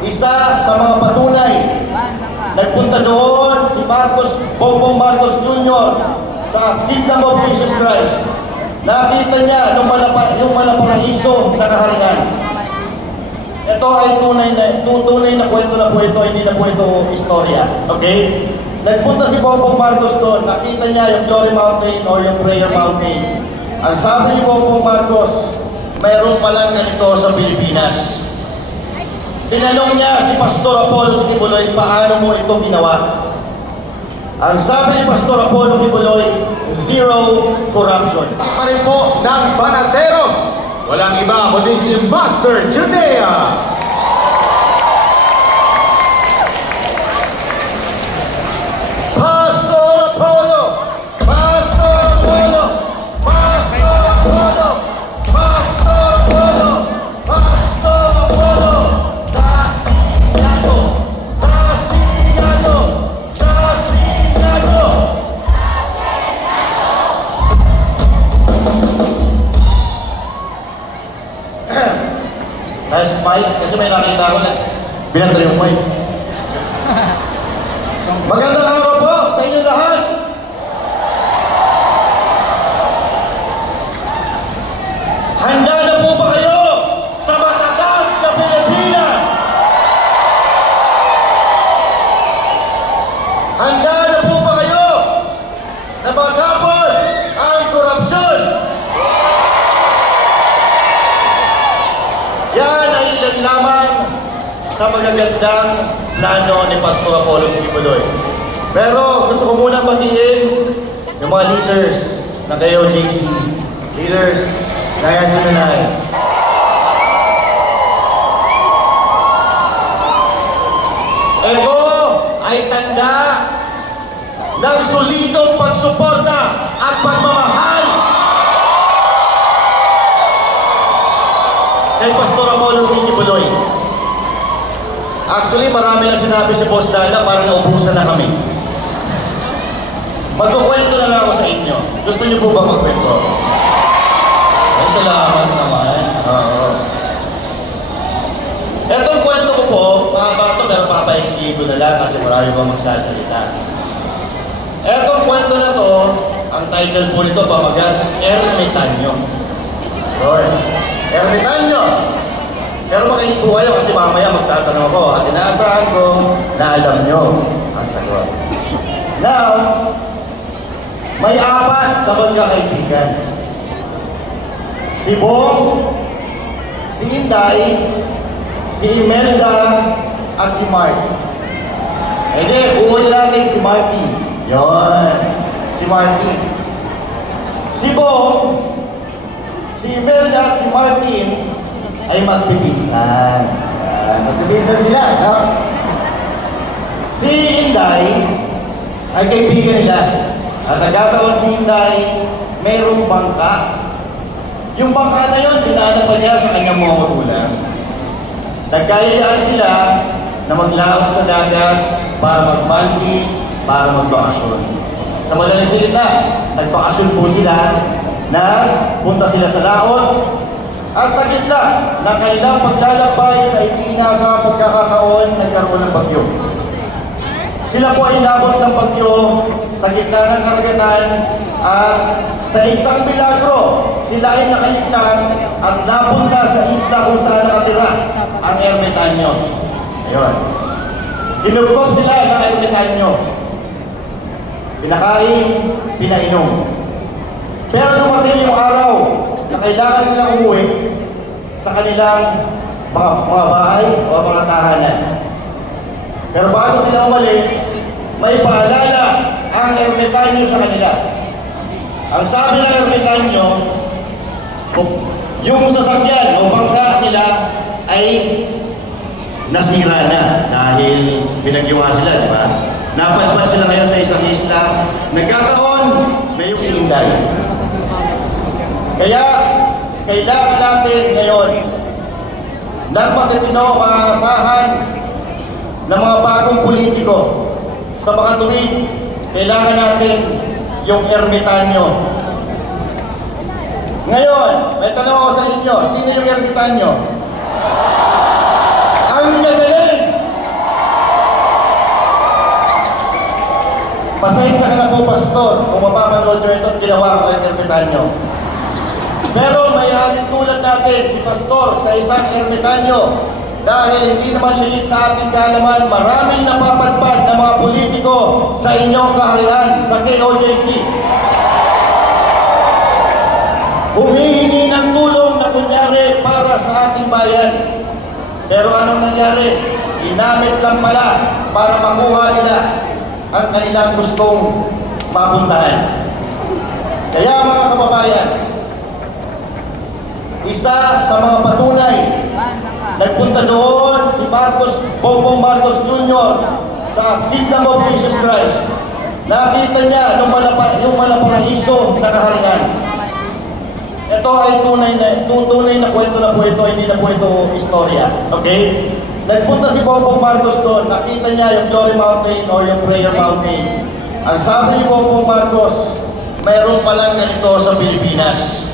isa sa mga patunay. Nagpunta doon si Bongbong Marcos Jr. sa Kingdom of Jesus Christ. Nakita niya yung malaparaiso na kaharian. Ito ay tunay na kwento na po ito, hindi na po ito istorya. Okay? Nagpunta si Bongbong Marcos doon, nakita niya yung Glory Mountain o yung Prayer Mountain. Ang sabi ni Bongbong Marcos, mayroon palang ganito sa Pilipinas. Tinanong niya si Pastor Apollo Kibuloy, paano mo ito ginawa? Ang sabi ni Pastor Apollo Kibuloy, zero corruption. Pa rin po ng Banateros, walang iba kundi si Master Judea. Pastor Apollo! Pastor Apollo! Pastor Apollo! Pastor Apollo! Pastor Apollo! Sasiyado! Sasiyado! Sasiyado! Nice mic, kasi may nakita ko na binantay yung mic. Magandang araw po sa inyo lahat! Handa na po ba kayo sa matatag na Pilipinas? Handa na po ba kayo na matapos ang korupsyon? Yan ay ilan lamang sa magagandang plano ni Pastor Apollo Kibuloy. Pero gusto ko muna batiin yung mga leaders na kayo, JC. Leaders, kaya sinanay. Ito ay tanda ng solidong pagsuporta at pagmamahal kay Pastor Apollo Kibuloy. Actually, marami lang sinabi si Boss Dada, parang naubusan na kami. Magkukwento na lang ako sa inyo. Gusto niyo po ba magkwento? Ay, salamat naman. Oo. Etong kwento ko po, mahaba ito, pero papa-explain ko na lang kasi marami pa magsasalita. Etong kwento na to, ang title po nito, pamagat, Ermitanyo. Good. Ermitanyo! Pero makinig po kayo kasi mamaya magtatanong ako at inaasahan ko na alam nyo ang sagot. Now, may apat na magkakaibigan. Si Bong, si Inday, si Imelda, at si Mart. Hindi, buuin natin si Marty. Yon, si Marty. Si Bong, si Imelda at si Martin ay magpipinsan. Magpipinsan sila, no? Si Inday ay kaibigan nila. At nagkataon si Inday, mayroong bangka. Yung bangka na yun, pinanapan niya sa kanyang mga magulang. Nagkayayaan sila na maglaot sa dagat para magmanti, para magbakasyon. Sa madaling salita, nagbakasyon po sila na punta sila sa laot. At sa gitna ng kanilang paglalakbay sa itiinasang pagkakataon, nagkaroon ng bagyo. Sila po ay inabot ng bagyo sa gitna ng karagatan at sa isang milagro, sila ay nakaligtas at napunta sa isla kung saan nakatira ang Ermitanyo. Ayun. Kinugkop sila ng Ermitanyo. Pinakain, pinainom. Pero dumating yung araw na kailangan nilang umuwi sa kanilang mga bahay o mga tahanan. Pero bago sila umalis, may paalala ang Ermitanyo sa kanila. Ang sabi ng Ermitanyo, yung sasakyan o bangka nila ay nasira na dahil pinagyawa sila, di ba? Napadpad sila ngayon sa isang isla. Nagkataon, may yung Inday. Kaya, kailangan natin ngayon ng matitino, maasahan ng mga bagong politiko sa mga tuwid. Kailangan natin yung Ermitanyo. Ngayon, may tanong ako sa inyo, sino yung Ermitanyo? Ang gagaling Pastor, kung mapapanood nyo ito at ginawa ko kay Ermitanyo. Pero may halin tulad natin, si Pastor, sa isang Ermitanyo, dahil hindi naman ligit sa ating kaalaman, maraming napapadpad na mga politiko sa inyong kaharian, sa KOJC. Humihingi ng tulong na kunyari para sa ating bayan. Pero anong nangyari? Ginamit lang pala para makuha nila ang kanilang gustong mapuntahan. Kaya mga kababayan, isa sa mga patunay, nagpunta doon si Bongbong Marcos Jr. sa Kingdom of Jesus Christ. Nakita niya yung malaparaiso na kaharian. Ito ay tunay na kwento na po ito, hindi na po ito istorya. Okay? Nagpunta si Bongbong Marcos doon, nakita niya yung Glory Mountain o yung Prayer Mountain. Ang sabi ni Bongbong Marcos, mayroon palang ganito sa Pilipinas.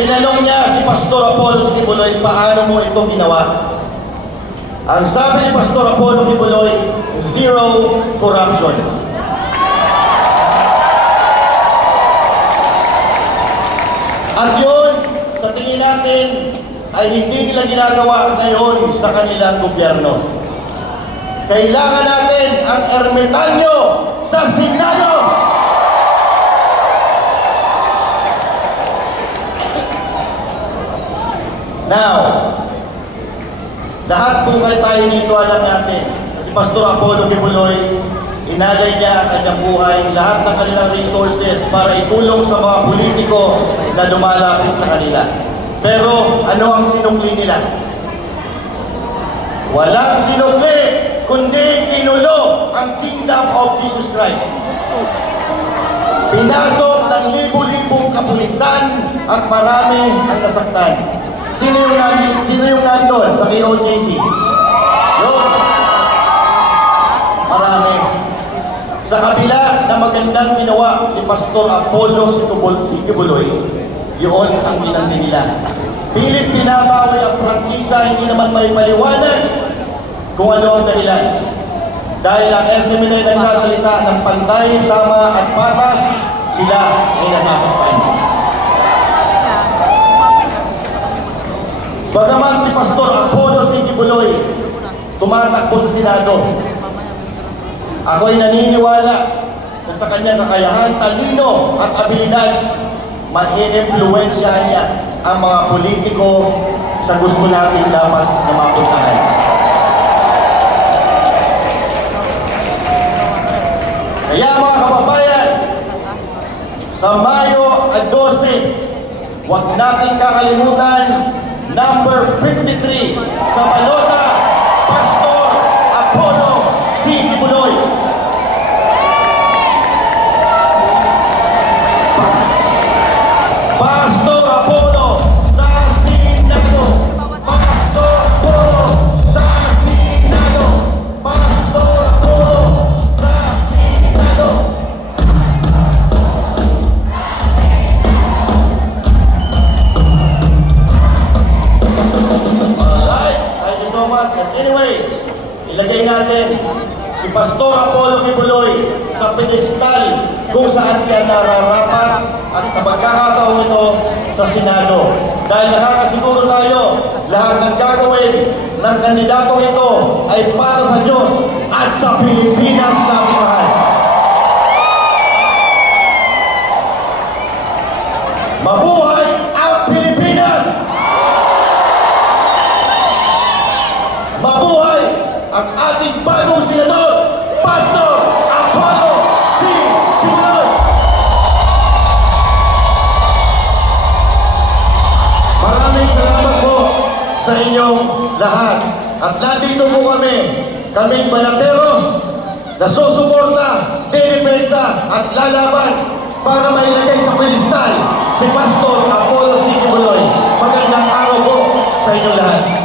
Tinanong niya si Pastor Apollo Kibuloy, paano mo ito ginawa? Ang sabi ni Pastor Apollo Kibuloy, zero corruption. At yun, sa tingin natin, ay hindi nila ginagawa ngayon sa kanilang gobyerno. Kailangan natin ang ermitanyo sa Senado! Now, lahat po kayo tayo dito alam natin na si Pastor Apollo Kibuloy, inalay niya ang kanyang buhay, lahat ng kanilang resources para itulong sa mga politiko na lumalapit sa kanila. Pero ano ang sinukli nila? Walang sinukli, kundi kinulo ang Kingdom of Jesus Christ. Pinasok ng libu-libong kapulisan at marami ang nasaktan. Sino yung nandun sa KOJC? Yun. Marami. Sa kabila na magandang ginawa ni Pastor Apollo Kibuloy, yun ang ginamit nila. Pilit binabawi ang prangkisa, hindi naman may paliwanag kung ano ang dahilan. Dahil ang SMNA ay nagsasalita ng pantay, tama at patas, sila ay nasasaktan. Bagaman si Pastor Apollo Kibuloy tumatakbo sa Senado, ako'y naniniwala na sa kanyang kakayahan, talino at abilidad, ma-i-impluwensya niya ang mga politiko sa gusto natin dapat na mapuntahan. Kaya mga kababayan, sa Mayo 12, huwag nating kakalimutan number 53 sa balota, Pastor Apollo Kibuloy. Pastor Apollo sa Senado. Pastor Apollo sa Senado. Pastor Apollo sa Senado. Alright, thank you so much. And anyway, ilagay natin si Pastor Apollo Kibuloy sa pedestal kung saan siya nararapat at sa pagkakataon ito sa Senado. Dahil nakakasiguro tayo, lahat ng gagawin ng kandidato ito ay para sa Diyos at sa Pilipinas natin mahal. Mabuhay ang Pilipinas! Mabuhay ang ating bagong senador, Pastor Apollo Kibuloy! Maraming salamat po sa inyong lahat. At nandito po kaming Banateros na susuporta, didepensa at lalaban para mailagay sa pedestal si Pastor Apollo Kibuloy. Magandang araw po sa inyong lahat.